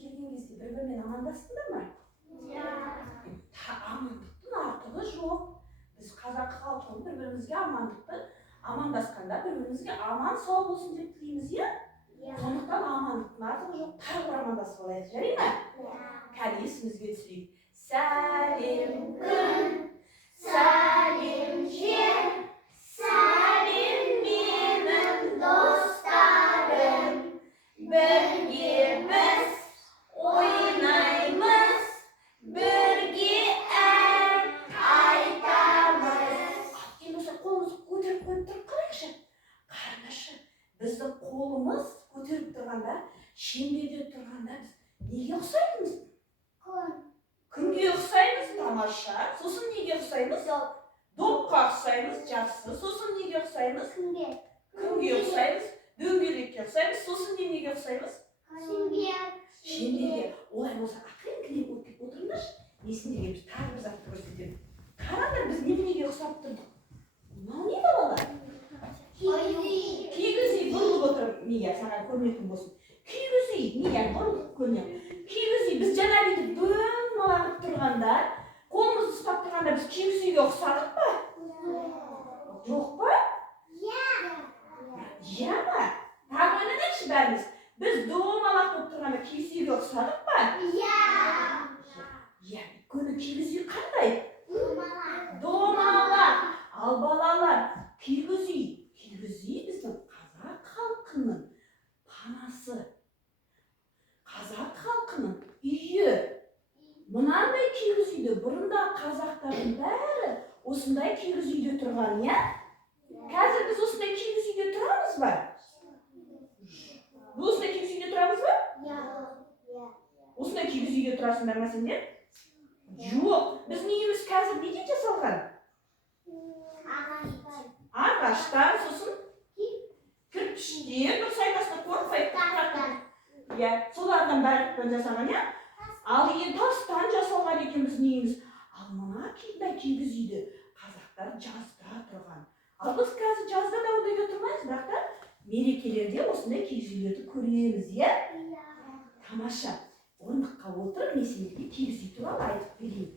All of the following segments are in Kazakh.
келген кезде бір-бірімен амандастыңдар ма? Амандықтың артығы жоқ. Біз қазақ халқы бір-бірімізге амандасқанда бір-бірімізге аман сау болсын деп тілейміз, иә? Сондықтан амандықтың артығы жоқ. Тағы бір амандасып алайық, жарай ма? Кәне есімізге түсірейік. Сәлем күн, сәлем жер, сәлем менің достарым. Бірге біз ойнаймыз, бірге ән айтамыз. Ең болса қолымызды көтеріп қойып тұрып қарайықшы. Қараңызшы, біздің қолымыз көтеріп тұрғанда, шеңберде тұрғанда біз неге ұқсаймыз? Күнге ұқсаймыз, тамаша. Сосын неге ұқсаймыз? Допқа ұқсаймыз, жақсы. Сосын неге ұқсаймыз? Күнге ұқсаймыз, дөңгелекке ұқсаймыз. Сосын неге ұқсаймыз? Шеңберге. Олай болса, ақырын кілем өтіп отырыңдаршы. Несіндегі біз тағы бір затты көрсетеміз. Қараңдар, біз неге ұқсап тұрдық? Мынау не балалар? Кигіз үй бұрылып отырып, неге саған көрмейтін болсын. Кигіз үй, неге бұрылып көрмейтін. Кигіз үй, біз жаңа бүйтіп дөңгеленіп тұрғанда, қолымызды ұстап тұрғанда біз кигіз үйге ұқсадық па? Жоқ па? Иә ма? Тағы ойнайықшы бәріміз. Біз дөңгеленіп болып тұрғанда кигіз үйге ұқсадық па? Иә. Өйткені кигіз үй қандай? Дөңгеленіп. Ал балалар, кигіз үй біздің қазақ халқының панасы. Қазақ халқының үйі. Мынандай кигіз үйде бұрында қазақтардың бәрі осындай кигіз үйде тұрған, иә? Қазір біз осындай кигіз үйде тұрамыз ба? Осындай кигіз үйде тұрамыз ба? Осындай кигіз үйде тұрасыңдар ма сендер? Жоқ. Біздің үйіміз қазір неден жасалған? Ағаштан, сосын кірпіштен, дұрыс айтасың, қорықпай. Иә, солардан бәріктен жасалған, иә? Ал тастан жасалған екен біздің үйіміз. Ал мына кигіз үйде қазақтар жазда тұрған. Ал біз қазір жазда да ондайда тұрмаймыз, бірақ та мерекелерде осындай кигіз үйлерді көреміз, иә? Тамаша. Орындыққа отырып, мен сендерге кигіз үй туралы айтып берейін.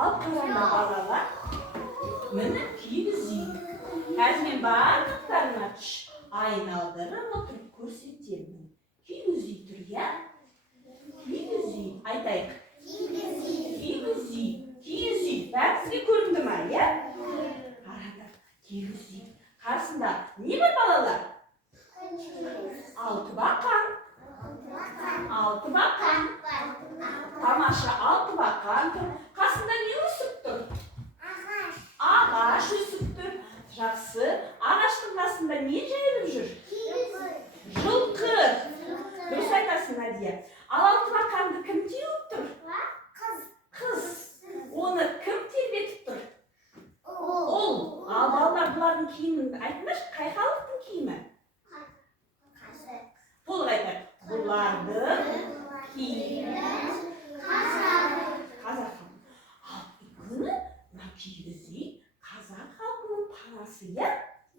Ал қараңдар балалар, міне кигіз үй. Қазір мен барлықтарына айналдырып отырып көрсетемін. Кигіз үй тұр, иә? Кигіз үй, айтайық. Кигіз үй. Бәріңізге көрінді ма, иә? Қараңдар, кигіз үй. Қарсында не бар балалар? Алты бақан. Тамаша, алты бақан тұр. Қасында не өсіп тұр? Ағаш өсіп тұр. Жақсы. Ағаштың қасында не жайылып жүр? Жылқы. Дұрыс айтасың, Надия. Ал алты бақанды кім теуіп тұр? Қыз. Оны кім тербетіп тұр? Ол. Ал балалар бұлардың киімін айтыңдаршы, қай халықтың киімі? Толық айтайық. Бұлардың киімі қазақ халқы. Ал өйткені мына кигіз үй қазақ халқының панасы, иә?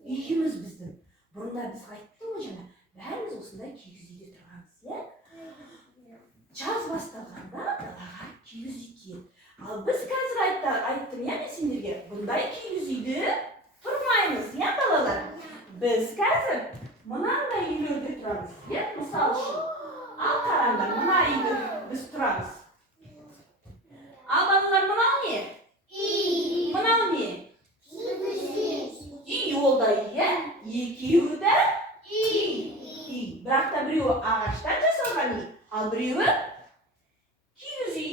Үйіміз біздің. Бұрында біз айттым ғой жаңа, бәріміз осындай кигіз үйде тұрғанбыз, иә? Жаз басталғанда далаға кигіз үй киеді. Ал біз қазір айттым, иә, мен сендерге, бұндай кигіз үйде тұрмаймыз, иә, балалар? Біз қазір мынандай үйлерде тұрамыз, иә, мысал үшін. Ал қараңдар, мына үйде біз тұрамыз. Ал балалар, мынау не? Мынау не? Үй ол да үй, иә? Екеуі де үй. Бірақ та біреуі ағаштан жасалған үй, ал біреуі кигіз үй.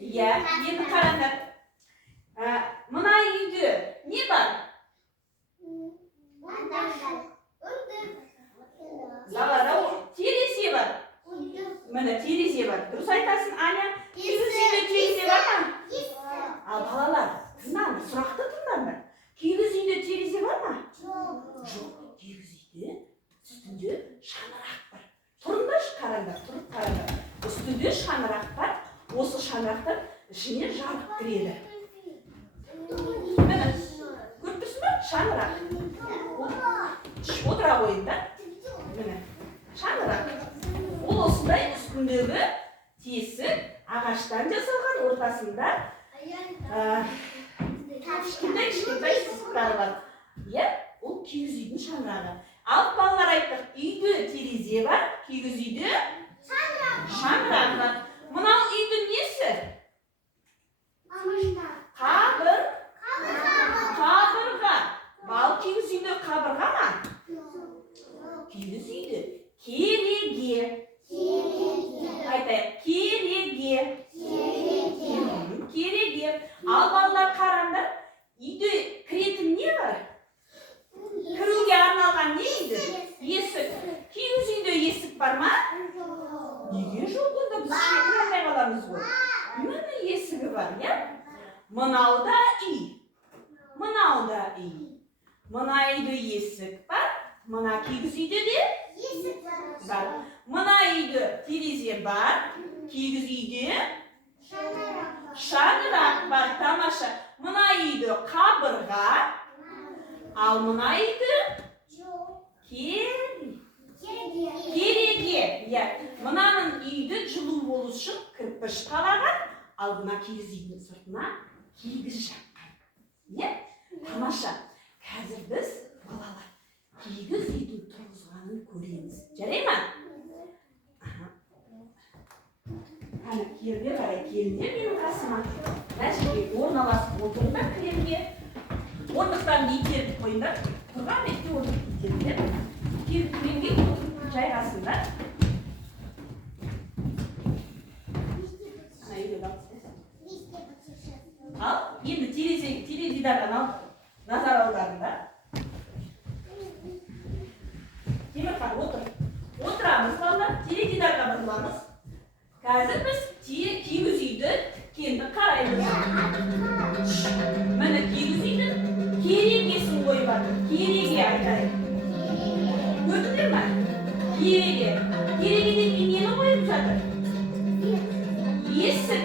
Иә, енді қараңдар. Мына үйде не бар? Терезе бар. Міне терезе бар. Дұрыс айтасың, Аня. Кигіз үйде терезе бар ма? Ал балалар, тыңдаңдар, сұрақты тыңдаңдар. Кигіз үйде терезе бар ма? кіреді. Міне, көріп тұрсың ба? Шаңырақ. Отыра қойын да. Міне, шаңырақ. Ол осындай үстіндегі тесік ағаштан жасалған, ортасында кішкентай сызықтары бар. Иә, ол киіз үйдің шаңырағы. Ал балалар айттық, үйде терезе бар, киіз үйде шаңырақ бар. Мынау үйдің несі? Қабырға. Ал киіз үйде қабырға ма? Киіз үйде кереге. Айтайық, кереге. Кереге. Ал балалар қараңдар, үйде кіретін не бар? Кіруге арналған не үйде? Есік. Киіз үйде есік бар ма? Неге жоқ онда, біз ішіне кіре алмай қаламыз ғой. Міне есігі бар, иә? Мынау да үй. Мынау да үй. Мына үйде есік бар. Мына киіз үйде де есік бар. Мына үйде терезе бар. Киіз үйде шаңырақ бар. Тамаша. Мына үйде қабырға. Ал мына үйде кереге. Мынаның үйді жылу болу үшін кірпіш қалаған, ал мына киіз үйдің сыртына кигіз жаққан. Тамаша. Қазір біз балалар кигіз үйдің тұрғызғанын көреміз. Жарай ма? Қане, керге қарай келіңдер менің қасыма. Мәжеге орналасып отырыңдар кремге. Орындықтарын итеріп қойыңдар. Тұрған бетте орындық итеріңдер. Кремге жайғасыңдар. Ал, енді теледидардан ал, назар аударыңдар. Темірхан, отыр. Отырамыз балалар, теледидарға бұрыламыз. Қазір біз киіз үйді тіккенді қараймыз. Міне киіз үйдің керегесін қойып жатыр. Кереге айтайық. Көрдіңдер ме? Кереге. Керегеден нені қойып жатыр? Есік.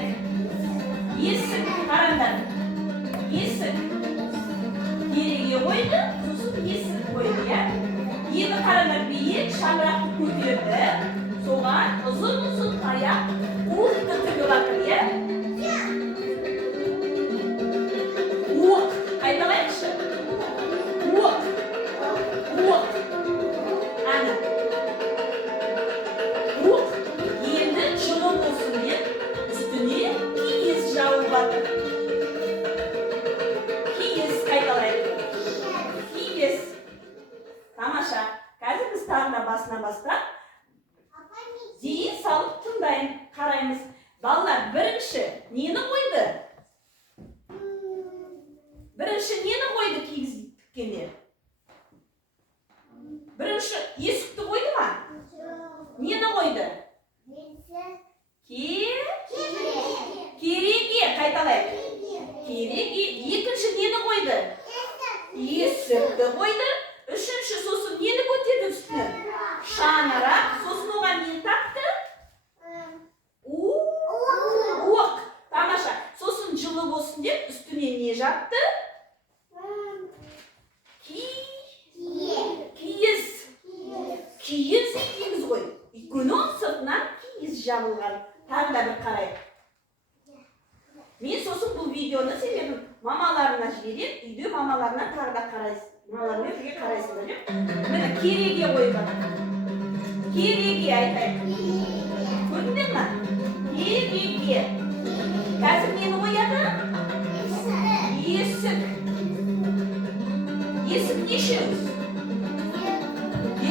Есік. Қараңдар. Есік. Кереге қойды, сосын есік қойды, иә? Енді қараңдар, биік шаңырақты көтерді. Соған ұзын-ұзын аяқ уықты тігіп жатыр, иә? Уық. Қайталайықшы. Уық. Уық. Ана. Уық. Енді жылы болсын деп үстіне киіз жауып жатыр. Киіз. Қайталайық. Киіз. Тамаша. Қазір біз тағына басына бастап зейін салып тыңдайын, қараймыз. Балалар, бірінші нені қойды? Бірінші нені қойды киіз тіккенде? Бірінші есікті қойды ма? Нені қойды? Кереге. Қайталайық. Кереге. Екінші нені қойды? Есікті қойды. Үшінші сосын нені көтерді үстіне? Шаңырақ. Сосын оған не тақты? Уық. Тамаша. Сосын жылы болсын деп үстіне не жапты? Киіз. Киіз дейміз ғой. Өйткені сыртынан киіз жабылған. Тағы да бір қарайық. Мен сосын бұл видеоны сендердің мамаларына жіберем. Үйде мамаларына тағы да қарайсың. Мамалармен бірге қарайсыңдар, деп. Міне кереге қойып жатыр. Кереге айтайық. Көрдіңдер ме? Кереге. Қазір нені қояды? Есік. Есік нешеу?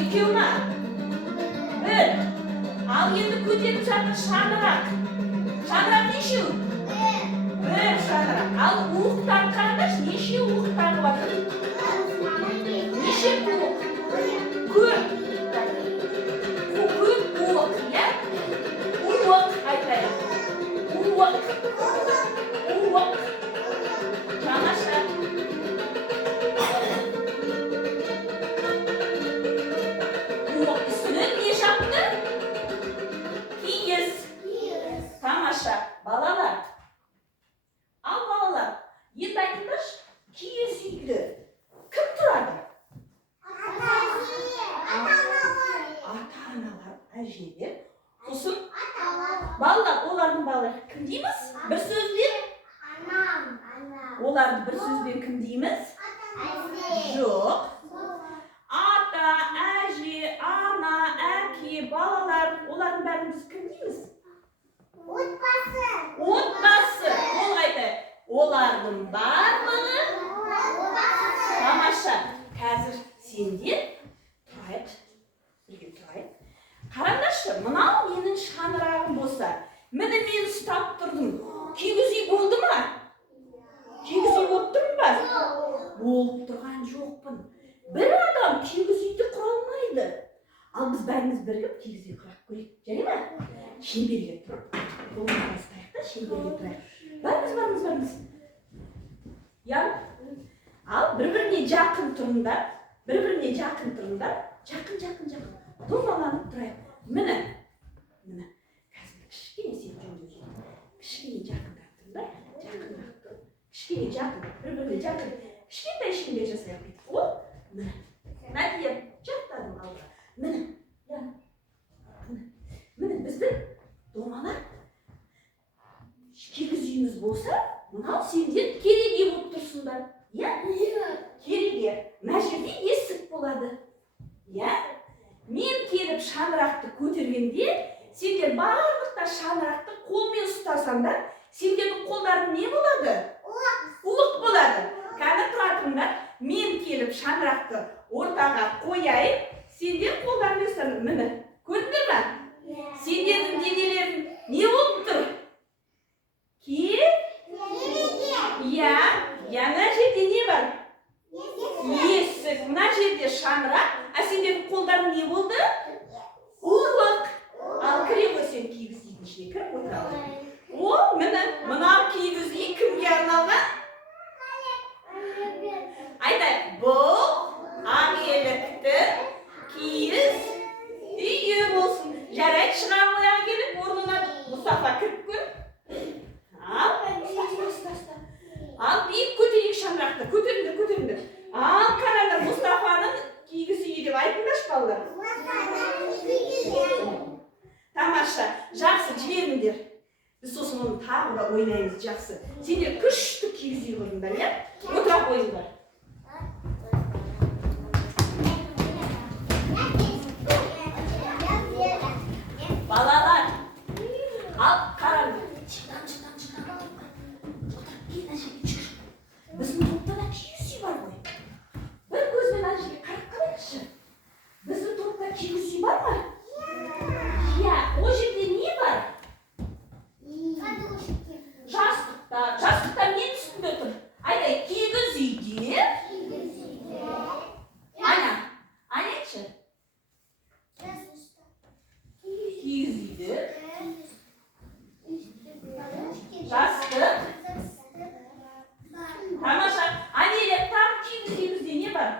Екеу ма? Бір. Ал енді көтеріп жатыр шаңырақ. Шаңырақ нешеу? Бір шаңырақ. Ал уықтан қараңдаршы, неше уық тағып жатыр? Неше уық? Көп. Көп уық, иә? Уық айтайық. Уық. Уық. Тамаша. Уық үстіне не жапты? Киіз. Тамаша. Балалар. Ал Балалар, олардың балалары кім дейміз? Бір сөзбен? Оларды бір сөзбен кім дейміз? Жоқ. Ата, әже, ана, әке, балалар, олардың бәрін біз кім дейміз? Отбасы. Ол қайта. Олардың барлығы. Тамаша. Қазір сендер тұрайық. Бірге тұрайық. Қараңдаршы, мынау менің шаңырағым болса, міне мен ұстап тұрдым. Кигіз үй болды ма? Кигіз үй болып тұрмын ба? Болып тұрған жоқпын. Бір адам кигіз үйді құра алмайды. Ал біз бәріміз бірігіп кигіз үй құрап көрейік. Жарай ма? Шеңберге тұрып. Қолымызды ұстайық та шеңберге тұрайық. Бармыз. Я? Ал бір-біріне жақын тұрыңдар. Жақын. Домаланып тұрайық. Міне. Қазір кішкене сен жөндеп. Кішкене жақындап тұрыңдар. Кішкене жақын. Бір-біріне жақын. Кішкентай шеңбер жасайық бүйтіп. О, міне. Мәдия жаттадым алға. Міне. Міне біздің домалар кигіз үйіміз болса, мынау сендер кереге болып тұрсыңдар. Я? Кереге. Мына жерде есік болады. Я? Мен келіп шаңырақты көтергенде, сендер барлықта шаңырақты қолмен ұстасаңдар, сендердің қолдарың не болады? Уық болады. Кәні тұратыңдар, мен келіп шаңырақты ортаға қояйын, сендер қолдарың ұстасаңдар. Міне, көрдіңдер ме? Сендердің денелерің не болып тұр? Я, мына жерде не бар? Есік. Мына жерде шаңырақ. А сендердің қолдарың не болды? Уық. Ал кіре ғой сен кигіз үйдің ішіне кіріп отырады. О, мынау кигіз үй кімге арналған? Айтайық, бұл Ағеліктің кигіз үйі болсын. Жарайды, шыға қояға келіп, орнына Мұстафа кіріп көр. Ал биік көтерейік шаңырақты. Көтеріңдер. Ал қараңдар, Мұстафаның кигіз үйі деп айтыңдаршы балалар. Тамаша, жақсы, жіберіңдер. Біз сосын оны тағы да ойнаймыз, жақсы. Сендер күшті кигіз үй құрыңдар, я? Отыра қойыңдар. Балалар, ал қараңдар. Біздің топта да кигіз үй бар ғой. Бір көзбен ана жерге қарап қалайықшы. Біздің топта кигіз үй бар ма? Я, о жерде не бар? Жастықта мен үстінде тұр. Айдай, кигіз үйде. Айтшы. Кигіз үйде. Жастық. Тамаша, Анеля, там кигіз үйімізде не бар?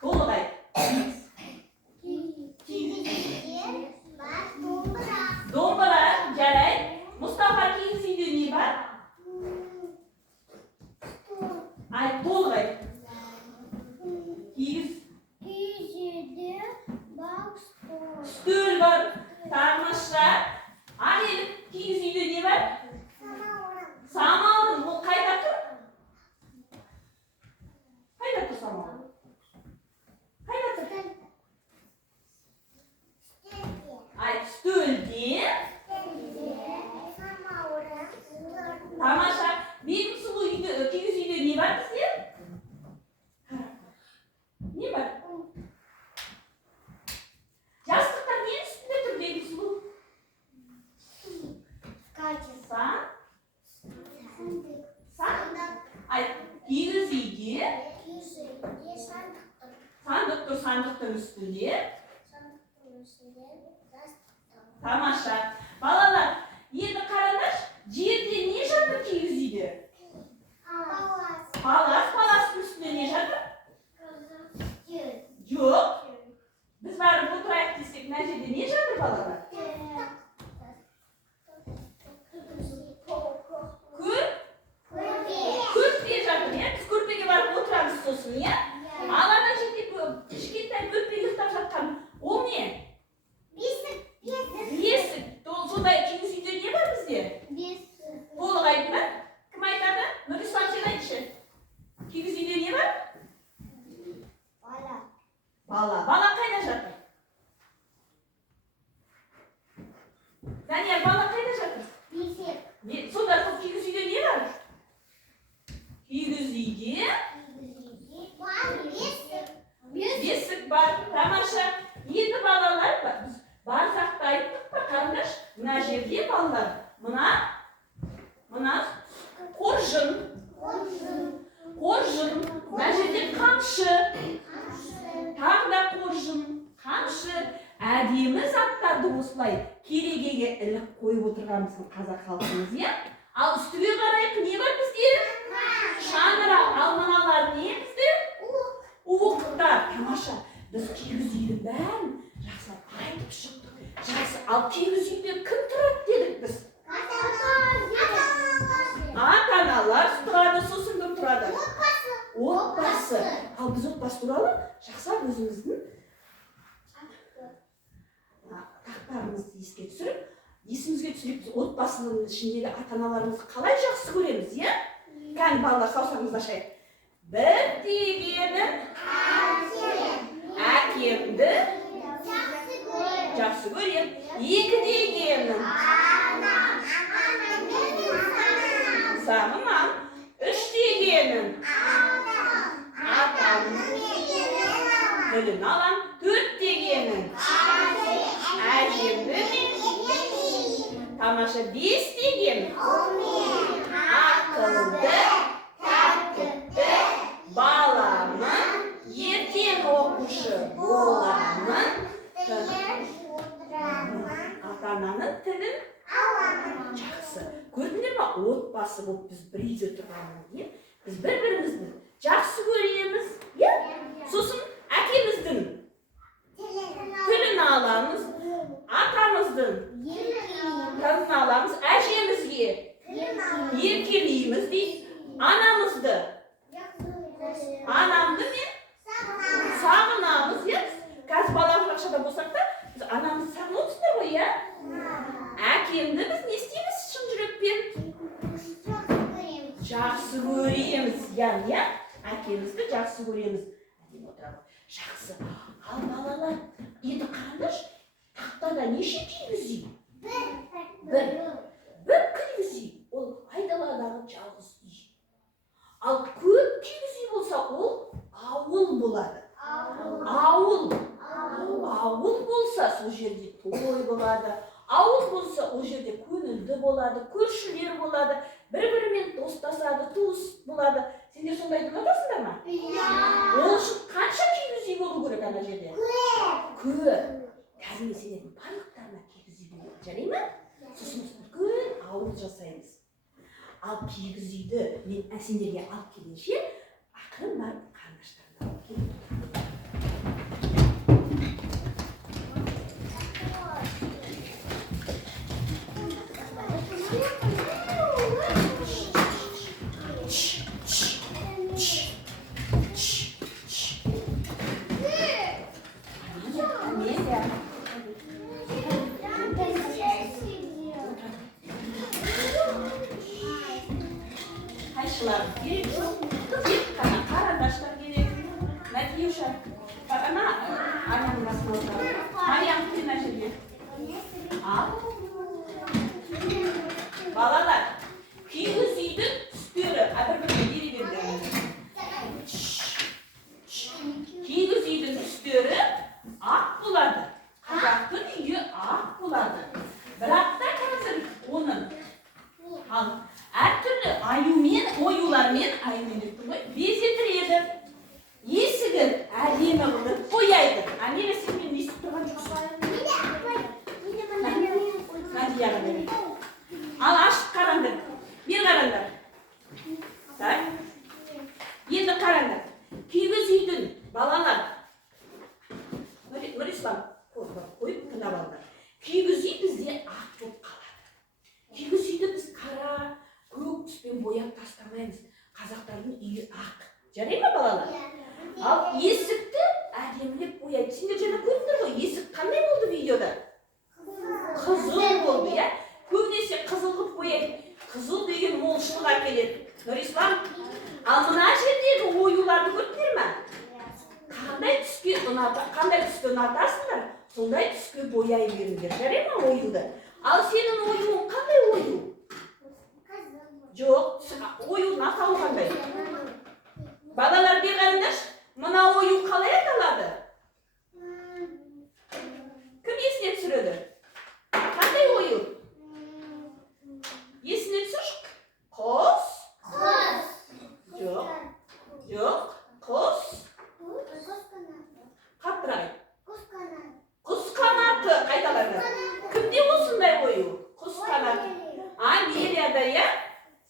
Толығай. Домбыра, жарайды. Мұстафа кигіз үйде не бар? Айт, толығай. Кигіз үйде стөл бар. Тамаша. Анеля, кигіз үйде не бар? Самауыр. Ол қайда тұр? Қайда тұр самауыр? Айт, стөлде. Тамаша. Менің сұлу кигіз үйде не бар бізде? Не бар? Жастықтар не үстінде тұр менің сұлу? Айт, кигіз үйде сандық тұр, сандықтың үстінде. Тамаша. Балалар, енді қараңдаршы, жерде не жатыр кигіз үйде? Паластың үстінде не жатыр? Жоқ. Біз барып отырайық десек, мына жерде не жатыр балалар? Көрпе жатыр, я? Біз көрпеге барып отырамыз сосын, я? Ал ана жерде кішкентай көрпе ұйықтап жатқан үйде бесік бар. Тамаша. Енді балалар барсақ та айттық па, қарындаш? Мына жерде балалар. Мына қоржын. Мына жерде қамшы. Тағы да қоржын, қамшы. Әдемі заттарды осылай керегеге іліп қойып отырғанымыздың қазақ халқымыз, иә? Ал үстіге қарайық, не бар бізде? Шаңырақ. Ал мыналар не бізде? Уықтар. Тамаша. Біз кигіз үйдің бәрін жақсылап айтып шықтық. Жақсы. Ал кигіз үйде кім тұрады дедік біз? Ата-аналар тұрады, сосын кім тұрады? Отбасы. Ал біз отбасы туралы жақсылап өзіміздің тақтарымызды еске түсіріп, есімізге түсіріп, біз отбасының ішіндегі ата-аналарымызды қалай жақсы көреміз, иә? Кәні балалар, саусағыңызды ашайық. Бір дегенім әкемді жақсы көрем. Екі дегенім сағынам. Үш дегенім атамның тілін алам. Төрт дегенім әжемді. Тамаша. Бес дегенім ақылды, тәртіпті баламын, ертең оқушы боламын, ата-ананың тілін аламын. Жақсы. Көрдіңдер ма? Отбасы болып біз бір үйде тұрғанымыз, иә? Біз бір-бірімізді жақсы көреміз, иә? Сосын әкеміздің тілін аламыз, атамыздың тілін аламыз, әжемізге еркелейміз дейді. Анамды мен сағынамыз, иә? Қазір балалық шақшада болсақ та, біз анамызды сағынып отырсыздар ғой, иә? Әкемді біз не істейміз шын жүрекпен? Жақсы көреміз, иә? Әкемізді жақсы көреміз. Жақсы. Ал балалар, енді қараңдаршы, тақтада неше кигіз үй? Бір кигіз үй. Ол айдаладағы жалғыз үй. Ал көп кигіз үй болса, ол ауыл болады. Ауыл болса, сол жерде той болады. Ауыл болса, ол жерде көңілді болады, көршілер болады, бір-бірімен достасады, туыс болады. Сендер сондайды ұнатасыңдар ма? Ол үшін қанша кигіз үй болу керек ана жерде? Көп. Қазір мен сендердің барлықтарына кигіз үй болады, жарай ма? Сосын үлкен ауыл жасаймыз. Ал кигіз үйді мен сендерге алып келгенше, ақырын барып қарындаштарына алып келемін. Қайшылар керек жоқ, тек қана қарындаштар керек. Надюша, ананың басына отырады. Мариям, кел мына жерге. Ал. Балалар, кигіз үйдің үстері, бір-біріне бере беріңдер. Кигіз үйдің үстері ақ болады. Қазақтың үйі ақ болады. Бірақ та қазір оның әртүрлі оюлармен безендіреді. Есігін әдемі қылып бояйды. Амира, сен мен естіп тұрған жоқсың. Ал ашып қараңдар. Бер қараңдар. Енді қараңдар. Кигіз үйдің балалар. Нұрислам, қойып тыңдап алыңдар. Кигіз үй бізде ақ болып қалады. Кигіз үйді біз қара, көк түспен бояп тастамаймыз. Қазақтардың үйі ақ. Жарай ма балалар? Ал есікті әдемілеп бояйды. Сендер жаңа көрдіңдер ғой, есік қандай болды видеода? Қызыл болды, иә? Көбінесе қызыл қылып бояйды. Қызыл деген молшылық әкеледі. Нұрислам, ал мына жердегі оюларды көрдіңдер ме? Қандай түске ұнатасыңдар, сондай түске бояй беріңдер. Жарай ма оюды? Ал сенің оюың қандай ою? Жоқ, оюдың атауы қандай? Жоқ. Құс. Қаттырақ айт. Құс қанаты. Қайталаңдар. Кімде осындай ою? Құс қанаты. Амелияда, иә?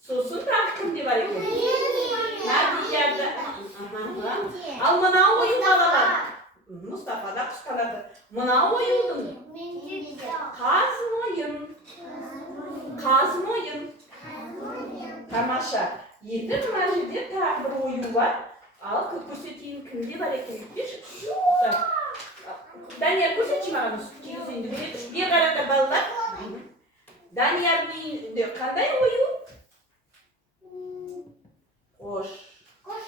Сосын тағы кімде бар екен? Надияда. Ал мына ою балалар. Мұстафада құс қанаты. Мына оюдың қаз мойын. Қаз мойын. Тамаша. Енді мына жерде тағы бір ою бар. Ал көрсетейін кімде бар екен? Данияр көрсетші маған кигіз үйінде көреді. Бер қараңдар балалар. Даниярдың үйінде қандай ою? Қошқар.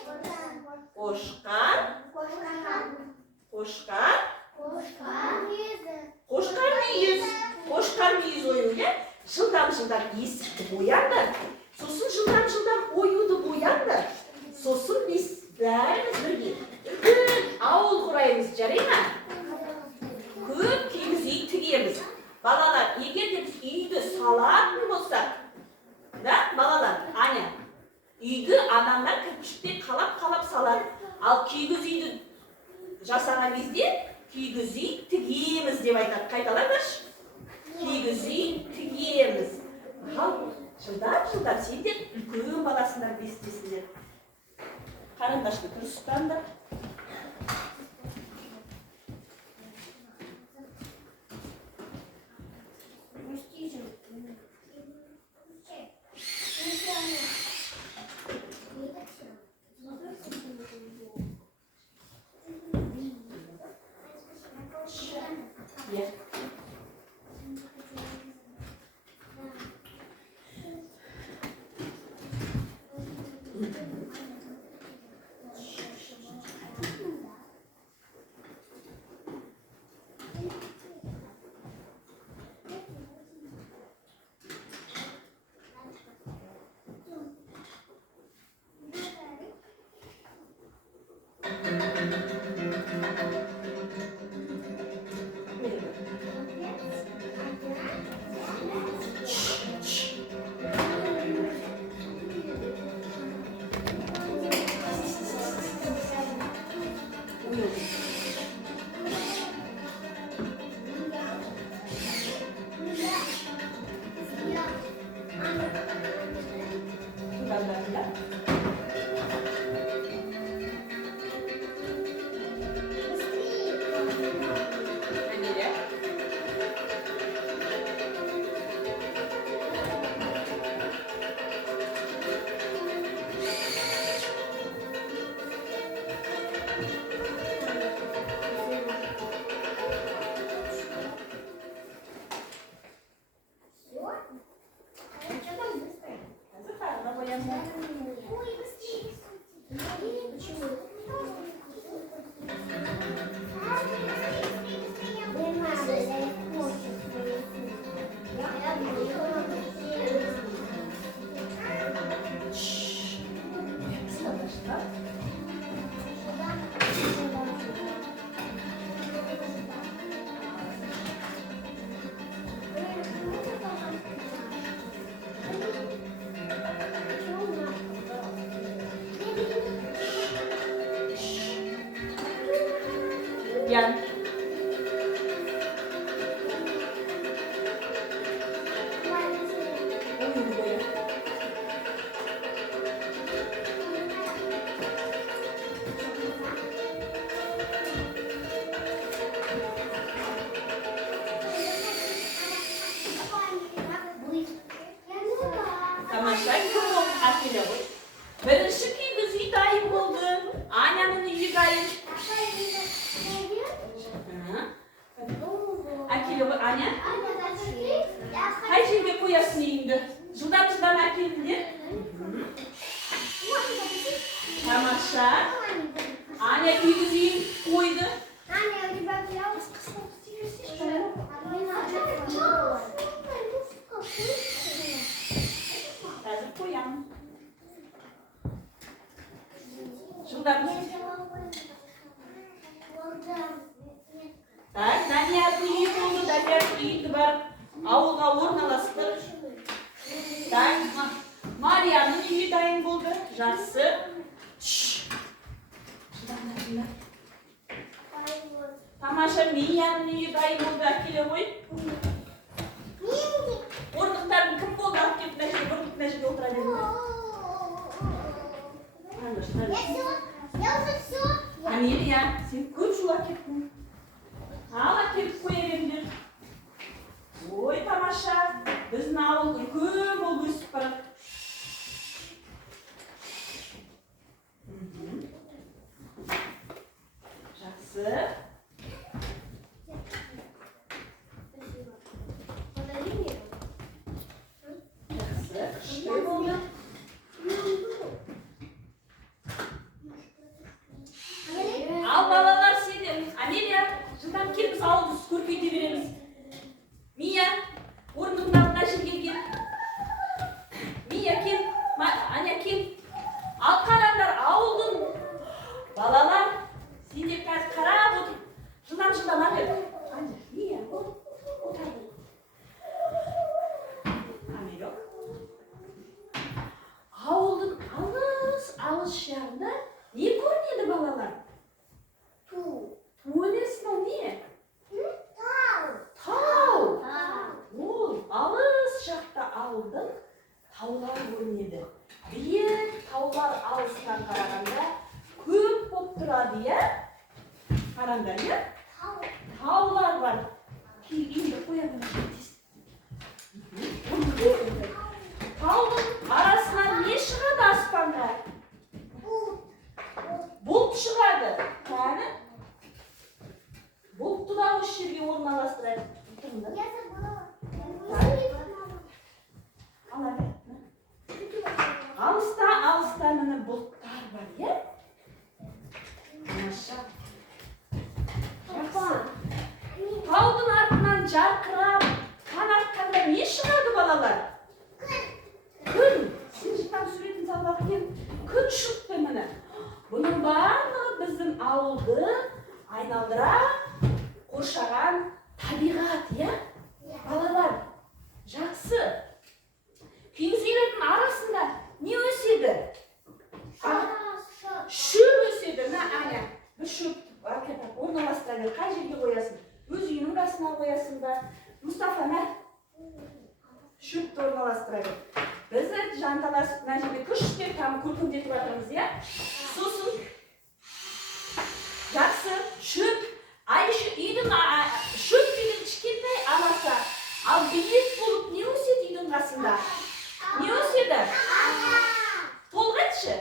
Қошқар мүйіз ою, иә? Жылдам есікті бояндар. Сосын жылдам оюды бояндар. Сосын біз бәріміз бірге үлкен ауыл құраймыз, жарай ма? Көп кигіз үй тігеміз. Балалар, егер де біз үйді салатын болсақ, да, балалар, Аня, үйді адамдар кірпішпен қалап салады. Ал кигіз үйді жасаған кезде кигіз үй тігеміз деп айтады. Қайталаңдаршы. Кигіз үй тігеміз. Ал жылдам сендер үлкен баласындар бестесіңдер. Қарындашты дұрыс ұстаңдар. Yan. Тамаша, көп әкеле ғой. Бірінші кигіз үй дайын болды. Аняның үйі дайын. Әкеле ғой, Аня. Қай жерге қоясың үйіңді? Жылдам әкеліңдер. Тамаша. Аня кигіз үйін қойды. Қазір қоямын. Жылдам. Так, Даниярдың үйі болды. Даниярдың үйді барып ауылға орналастыр. Так, Марияның үйі дайын болды. Жақсы. Тамаша, Мияның үйі дайын болды, әкеле ғой. Орындықтарын кім болды? Алып келіп мына жерге, орындық мына жерге отыра беріңдер. Амелия, сен көп жыл әкеттің. Ал әкеліп қоя беріңдер. Ой, тамаша, біздің ауыл үлкен болып өсіп барады. Жақсы. Ал балалар сендер, Амелия, жылдам кел біз ауылды көркейте береміз. Мия, орындығың алдына жерге кел. Мия кел, Аня кел. Ал қараңдар ауылдың. Балалар, сендер қазір қарап отыр. Жылдам әкел. Аня, Мия, отыр. Амелия. Ауылдың алыс жағында не көрінеді балалар? Ту емес мынау не? Тау. Ол алыс жақта ауылдың таулары көрінеді. Биік таулар алыстан қарағанда көп болып тұрады, иә? Қараңдар, иә? Таулар бар. Енді қоямын. Таудың арасынан не шығады аспанға? Бұлт шығады. Кәні? Бұлтты да осы жерге орналастырайық. Алыста міне бұлттар бар, е? Маша. Таудың артынан жарқырап, таң атқанда не шығады балалар? Күн. Сен жақтан суретін салып кел. Күн шықты міне. Бұның барлығы біздің ауылды айналдыра қоршаған табиғат, иә? Балалар, жақсы. Киіз үйлердің арасында не өседі? Шөп өседі. Мына Аня, бір шөп әкетіп орналастыра бер. Қай жерге қоясың? Өз үйінің қасына қоясың ба? Мұстафа, мә? Шөпті орналастыра бер. Біз жанталасып мына жерде күштеп көркемдетіп жатырмыз, иә? Сосын жақсы шөп. Үйдің шөп деген кішкентай аласа. Ал биік болып не өседі үйдің қасында? Не өседі? Толғайтшы.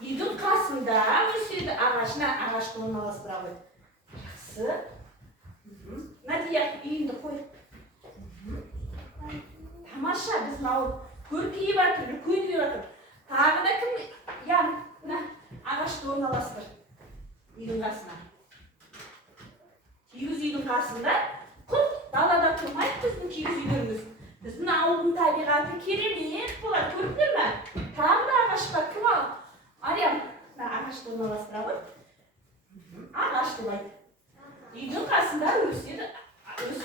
Үйдің қасында өседі ағашына. Ағашты орналастыра қой. Жақсы. Надия, үйіңді қой. Тамаша, біздің ауыл көркейіп жатыр, үлкейіп жатыр. Тағы да кім? Ағашты орналастыр. Үйдің қасына. Киіз үйдің қасында құт далада тұрмайды біздің киіз үйлеріміз. Біздің ауылдың табиғаты керемет болады. Көрдіңдер ме? Тағы да ағаш бар. Кім ал? Ариям, ағашты орналастыра ғой. Ағаш деп айт. Үйдің қасында өседі.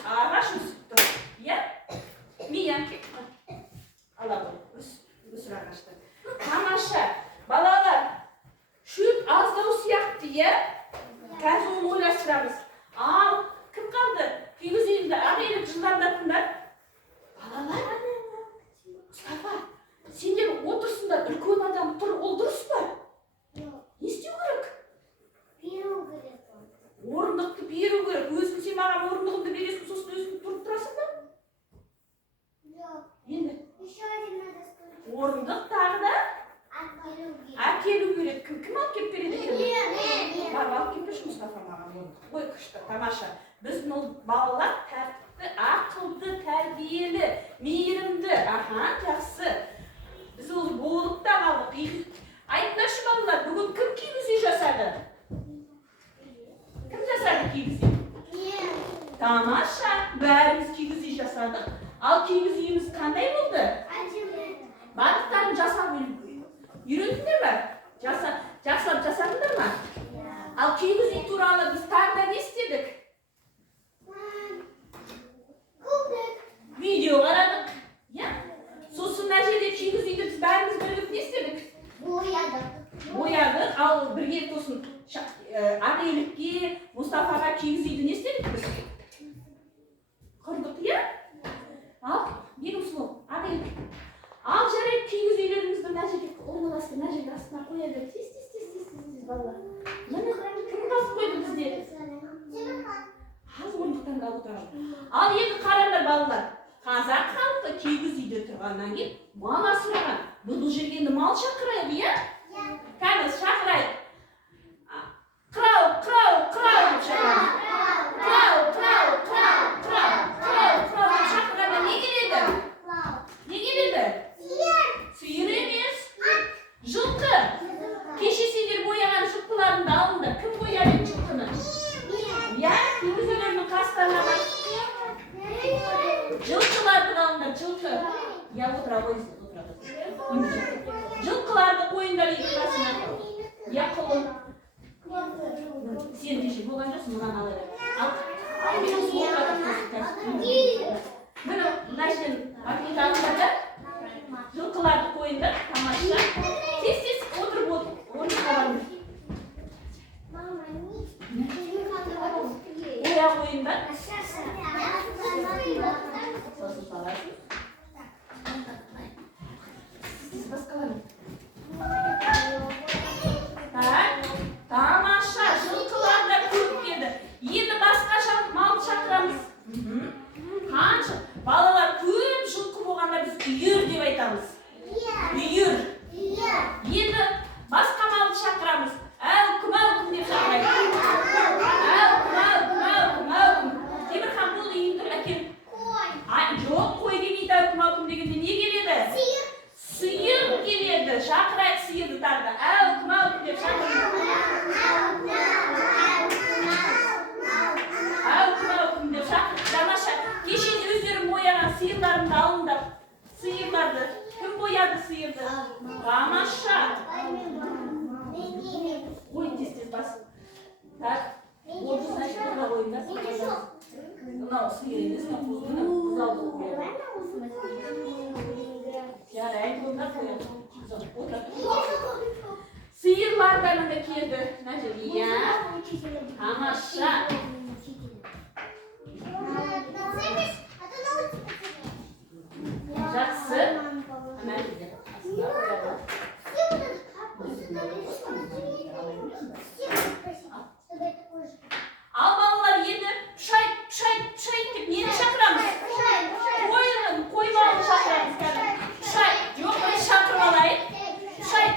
Ағаш өсіп тұр. Иә? Мия. Ала ғой. Өсір ағашты. Тамаша. Балалар. Шөп аздау сияқты, иә? Қазір оны ойластырамыз. Ал, кім қалды? Киіз үйінде ағайып жылдамдатыңдар. Балалар, Мұстафа, сендер отырсыңдар, үлкен адам тұр, ол дұрыс па? Не істеу керек? Беру керек. Орындықты беру керек. Өзің сен маған орындығымды бересің, сосын өзің тұрып тұрасың ба? Жоқ. Енді? Еще один надо сказать. Орындық тағы да? Әкелу керек. Кім алып келіп береді екен? Бар, алып келіп берші Мұстафа маған орындық. Ой, күшті, тамаша. Біздің ол балалар тәртіпті, ақылды, тәрбиелі, мейірімді. Аха, жақсы. Біз ол болдық та қалдық. Айтыңдаршы балалар, бүгін кім киіз үй жасады? Кім жасады киіз үй? Тамаша, бәріміз киіз үй жасадық. Ал киіз үйіміз қандай болды? Барлықтарын жасап үйрендіңдер ме? Жақсылап жасадыңдар ма? Ал киіз үй туралы біз тағы да не істедік? Видео қарадық. Сосын мына жерде киіз үйді біз бәріміз бірігіп не істедік? Mal şakırayım ya. Kani şakırayım. Krau, krau, krau şakırayım. Krau, krau, krau, krau, krau, krau şakırayım. Ne geledi? Ne geledi? Sıyır емес. Жылқы. Кеше сендер бояған жылқылардың алдында кім бояр еді жылқыны? Иә, күйеулерінің қастарына бар. Жылқылардың алдында жылқы. Я отыра қойсын, отыра қойсын. Жылқыларды қойыңдар екі қасына. Я қолын. Сен кеше болған жоқсың, мынаны ала бер. Ал менің суға міне мына жерден аппетитіңді да жылқыларды қойыңдар, тамаша. Тез отырып отыр. Орнына барыңдар. Боя қойыңдар. Сосын саласың. Тамаша, жылқылар да көп келді. Енді басқаша мал шақырамыз. Қанша? Балалар көп жылқы болғанда біз үйір деп айтамыз. Үйір. Енді басқа малды шақырамыз. Әукім, әукім деп шақырайық. Әукім, әукім, әукім, әукім. Темірхан бұл үйіңді әкел. Жоқ, қой келмейді әукім, әукім дегенде не келеді? Сиыр келеді. Шақырайық сиырды тағы да. Әукім, әукім деп шақырайық. Әукім деп шақырайық. Тамаша, кеше өздерің бояған сиырларымды алыңдар. Сиырларды. Кім бояды сиырды? Тамаша. Ой, тез басып. Так, отыз значит тұрға қойыңдар. Мынау сиыр емес, мынау бұзалды қояды. Жарайды, онда қояды. Сиырлардан да келді. Иә. Тамаша. Жақсы. Ал балалар енді пшайт деп нені шақырамыз? Қой балын шақырамыз кәді. Пшайт, жоқ біз шақырып алайын. Пшайт.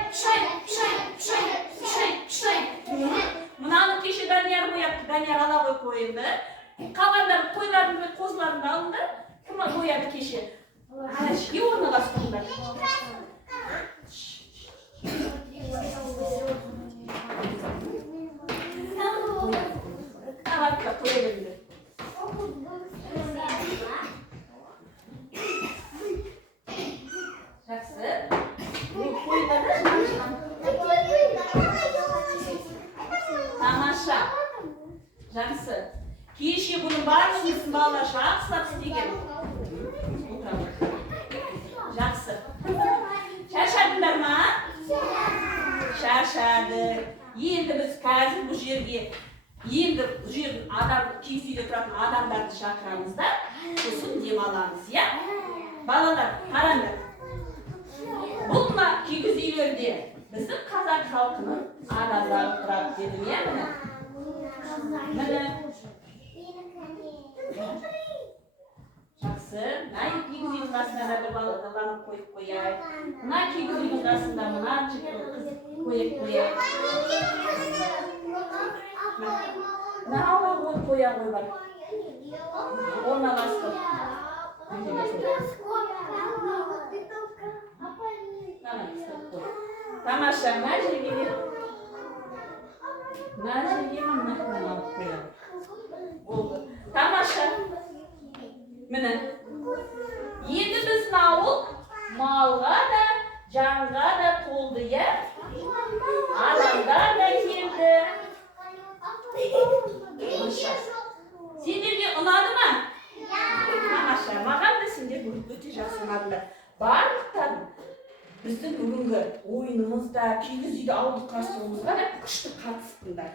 Мынаны кеше Данияр бояпты, Данияр ала қой қойынды. Қалғандар қойлардың мен қозыларында алындар. Кім бояды кеше? Ішке орналастырыңдар. Ағатқа қоя беріңдер. Жақсы. Қойыларды шамшыған. Тамаша. Жақсы. Кеше бұның барлығын балалар жақсылап істеген. Жақсы. Шаршадыңдар ма? Шаршады. Енді біз қазір бұл жерге адам киіз үйде тұратын адамдарды шақырамыз да, сосын демаламыз, иә? Балалар, қараңдар. Бұл мына киіз үйлерде біздің қазақ халқының адамдары тұрады дедім, иә міне? Міне. Жақсы. Мына киіз үйдің қасында да бір баланы қойып қояйық. Мына киіз үйдің қасында мына қойып қояйық. Мына ауа қоя қой бар. Орналасты. Тамаша, мына жерге мына алып қояйық. Болды. Тамаша. Міне. Енді біздің ауыл малға да, жанға да толды, иә? Адамдар да келді. Сендерге ұнады ма? Тамаша, маған да сендер өте жақсы ұнадыңдар. Барлықтан біздің бүгінгі ойынымызда, киіз үйді ауылдық қастығымызға да күшті қатыстыңдар.